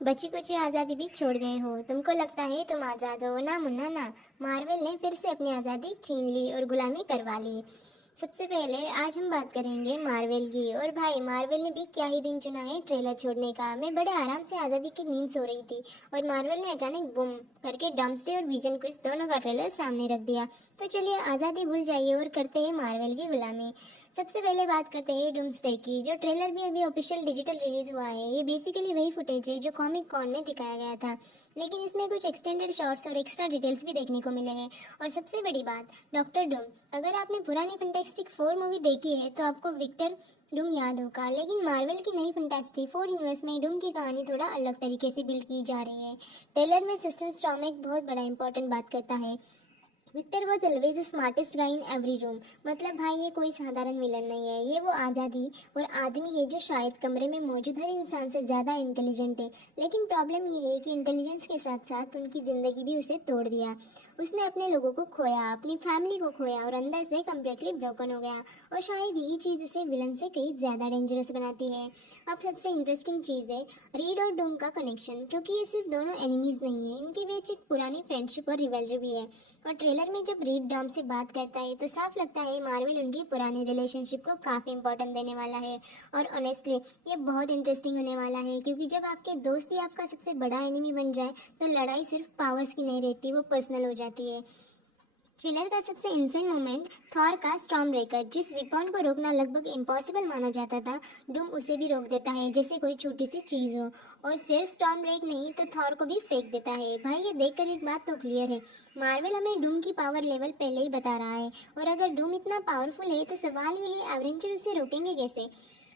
बची कुची आज़ादी भी छोड़ गए हो। तुमको लगता है तुम आज़ाद हो, ना मुन्ना ना। मार्वल ने फिर से अपनी आज़ादी छीन ली और गुलामी करवा ली। सबसे पहले आज हम बात करेंगे मार्वल की। और भाई मार्वल ने भी क्या ही दिन चुना है ट्रेलर छोड़ने का। मैं बड़े आराम से आज़ादी की नींद सो रही थी और मार्वल ने अचानक बूम करके डम्पस्टे और विजन क्विज दोनों का ट्रेलर सामने रख दिया। तो चलिए आज़ादी भूल जाइए और करते हैं मार्वल की गुलामी। सबसे पहले बात करते हैं डूम्सडे की। जो ट्रेलर भी अभी ऑफिशियल डिजिटल रिलीज हुआ है, ये बेसिकली वही फुटेज है जो कॉमिक कॉन में दिखाया गया था, लेकिन इसमें कुछ एक्सटेंडेड शॉट्स और एक्स्ट्रा डिटेल्स भी देखने को मिले हैं। और सबसे बड़ी बात, डॉक्टर डूम। अगर आपने पुरानी फैंटास्टिक फोर मूवी देखी है तो आपको विक्टर डूम याद होगा, लेकिन मार्वल की नई फैंटास्टिक फोर यूनिवर्स में डूम की कहानी थोड़ा अलग तरीके से बिल्ड की जा रही है। ट्रेलर में सिस्टम स्ट्रॉम एक बहुत बड़ा इंपॉर्टेंट बात करता है। Victor was always smartest guy in every room. मतलब भाई ये कोई साधारण विलन नहीं है, ये वो आज़ादी और आदमी है जो शायद कमरे में मौजूद हर इंसान से ज़्यादा इंटेलिजेंट है। लेकिन प्रॉब्लम ये है कि इंटेलिजेंस के साथ साथ उनकी ज़िंदगी भी उसे तोड़ दिया। उसने अपने लोगों को खोया, अपनी फैमिली को खोया और अंदर से कम्प्लीटली ब्रोकन हो गया। और शायद यही चीज़ उसे विलन से कहीं ज़्यादा डेंजरस बनाती है। अब सबसे इंटरेस्टिंग चीज़ है रीड और डूम का कनेक्शन, क्योंकि ये सिर्फ दोनों एनिमीज नहीं है, इनके बीच एक पुरानी फ्रेंडशिप और रिवेलरी भी है। और ट्रेलर में जब रीड डॉम से बात करता है तो साफ लगता है मार्वल उनकी पुरानी रिलेशनशिप को काफ़ी इंपॉर्टेंट देने वाला है। और ऑनेस्टली ये बहुत इंटरेस्टिंग होने वाला है, क्योंकि जब आपके दोस्त ही आपका सबसे बड़ा एनिमी बन जाए तो लड़ाई सिर्फ पावर्स की नहीं रहती, वो पर्सनल हो जाती है। थ्रिलर का सबसे इंसेंट मोमेंट थॉर का स्टॉर्म ब्रेकर। जिस विपॉन को रोकना लगभग इम्पॉसिबल माना जाता था, डूम उसे भी रोक देता है जैसे कोई छोटी सी चीज़ हो। और सिर्फ स्टॉर्म ब्रेक नहीं तो थॉर को भी फेंक देता है। भाई ये देखकर एक बात तो क्लियर है, मार्वल हमें डूम की पावर लेवल पहले ही बता रहा है। और अगर डूम इतना पावरफुल है तो सवाल ये है एवेंजर उसे रोकेंगे कैसे।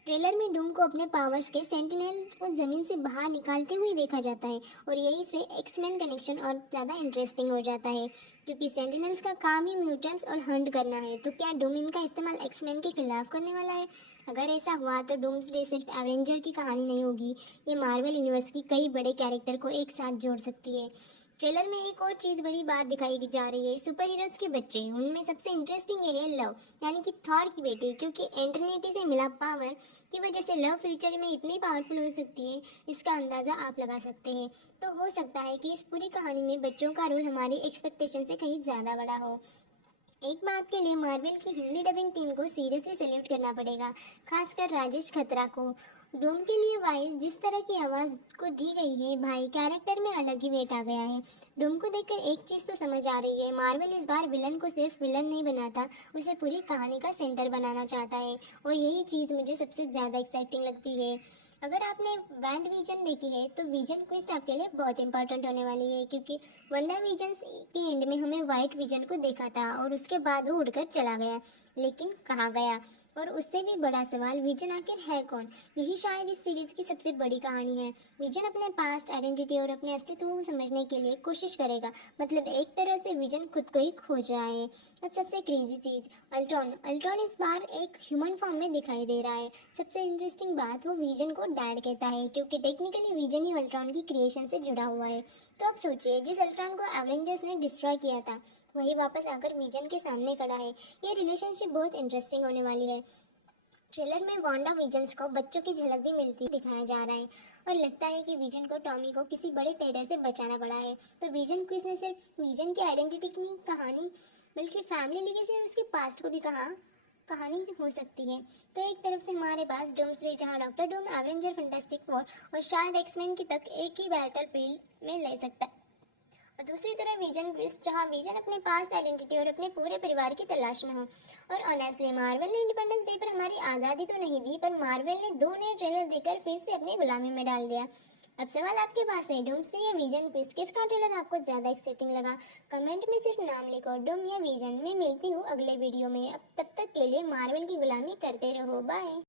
ट्रेलर में डूम को अपने पावर्स के सेंटिनल को जमीन से बाहर निकालते हुए देखा जाता है। और यही से एक्समैन कनेक्शन और ज़्यादा इंटरेस्टिंग हो जाता है, क्योंकि सेंटिनल्स का काम ही म्यूटेंट्स और हंट करना है। तो क्या डूम इनका इस्तेमाल एक्समैन के खिलाफ करने वाला है? अगर ऐसा हुआ तो डूम्सडे सिर्फ एवेंजर की कहानी नहीं होगी, ये मार्वल यूनिवर्स की कई बड़े कैरेक्टर को एक साथ जोड़ सकती है। ट्रेलर में एक और चीज़ बड़ी बात दिखाई जा रही है, सुपर हीरोज के बच्चे। उनमें सबसे इंटरेस्टिंग ये है लव, यानी कि थॉर की बेटी, क्योंकि एंटरनेटी से मिला पावर की वजह से लव फ्यूचर में इतनी पावरफुल हो सकती है, इसका अंदाज़ा आप लगा सकते हैं। तो हो सकता है कि इस पूरी कहानी में बच्चों का रोल हमारी एक्सपेक्टेशन से कहीं ज़्यादा बड़ा हो। एक बात के लिए मार्वल की हिंदी डबिंग टीम को सीरियसली सैल्यूट करना पड़ेगा, खासकर राजेश खतरा को। डूम के लिए वॉइस जिस तरह की आवाज़ को दी गई है, भाई कैरेक्टर में अलग ही वेट आ गया है। डूम को देखकर एक चीज़ तो समझ आ रही है, मार्वल इस बार विलन को सिर्फ विलन नहीं बनाता, उसे पूरी कहानी का सेंटर बनाना चाहता है। और यही चीज़ मुझे सबसे ज़्यादा एक्साइटिंग लगती है। अगर आपने बैंड विजन देखी है तो विजन क्विस्ट आपके लिए बहुत इंपॉर्टेंट होने वाली है, क्योंकि वंडा विजन के एंड में हमें वाइट विजन को देखा था और उसके बाद वो उड़कर चला गया, लेकिन कहाँ गया। और उससे भी बड़ा सवाल, विजन आखिर है कौन? यही शायद इस सीरीज की सबसे बड़ी कहानी है। विजन अपने पास्ट आइडेंटिटी और अपने अस्तित्व को समझने के लिए कोशिश करेगा। मतलब एक तरह से विजन खुद को ही खोज रहा है। अब सबसे क्रेजी चीज, अल्ट्रॉन। अल्ट्रॉन इस बार एक ह्यूमन फॉर्म में दिखाई दे रहा है। सबसे इंटरेस्टिंग बात, वो विजन को डैड कहता है, क्योंकि टेक्निकली विजन ही अल्ट्रॉन की क्रिएशन से जुड़ा हुआ है। तो अब सोचिए, जिस अल्ट्रॉन को एवेंजर्स ने डिस्ट्रॉय किया था, वही वापस आकर विजन के सामने खड़ा है। ये रिलेशनशिप बहुत इंटरेस्टिंग होने वाली है। ट्रेलर में वांडा विजन्स को बच्चों की झलक भी मिलती दिखाया जा रहा है। और लगता है कि विजन को टॉमी को किसी बड़े तेड़े से बचाना पड़ा है। तो विजन क्विज ने सिर्फ विजन की आइडेंटिटी की कहानी, बल्कि फैमिली लेगेसी और उसके पास्ट को भी कहानी हो सकती है। तो एक तरफ से हमारे पास डूम्सडे, जहां doctor Doom Avenger fantastic four और शायद एक्समैन की तक एक ही बैटल फील्ड में ले सकता है, और दूसरी तरफ विजन क्विस्ट, जहाँ विजन अपने पास्ट आइडेंटिटी और अपने पूरे परिवार की तलाश में हो। और ऑनेस्टली मार्वल ने इंडिपेंडेंस डे पर हमारी आज़ादी तो नहीं दी, पर मार्वल ने दो नए ट्रेलर देकर फिर से अपनी गुलामी में डाल दिया। अब सवाल आपके पास है, डूम्सडे या विजन क्विस्ट, किसका ट्रेलर आपको ज़्यादा एक्साइटिंग लगा? कमेंट में सिर्फ नाम लिखो, डूम या विजन। मैं मिलती हूँ अगले वीडियो में। अब तब तक के लिए मार्वल की गुलामी करते रहो। बाय।